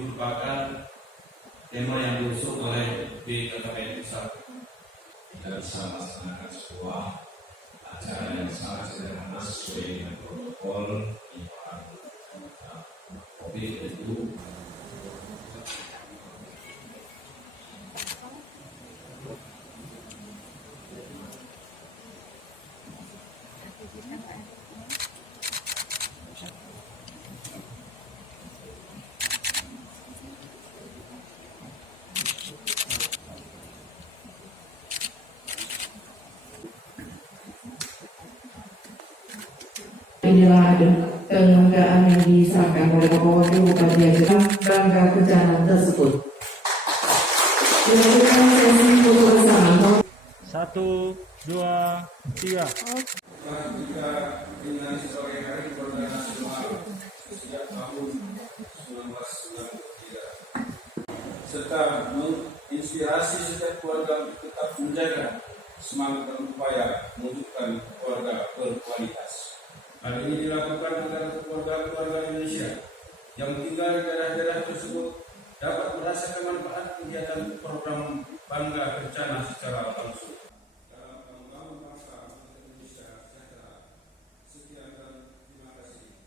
merupakan tema yang diusung oleh BKKBN Pusat. Kita bisa melaksanakan sebuah acara yang sangat sederhana sesuai dengan protokol penyebaran COVID itu. Inilah penghargaan yang diserahkan oleh Bapak Wakil Bupati Aceh Bangga Kencana tersebut. Dilakukan sesi foto bersama. 1, 2, 3. Kita dengan sore hari keluarga nasional sejak tahun 1993 serta menginspirasi setiap keluarga untuk tetap menjaga semangat dan upaya mewujudkan keluarga berkualitas. Hal ini dilakukan agar keluarga Indonesia yang tinggal di daerah-daerah tersebut dapat merasakan manfaat kegiatan program Bangga Kencana secara langsung.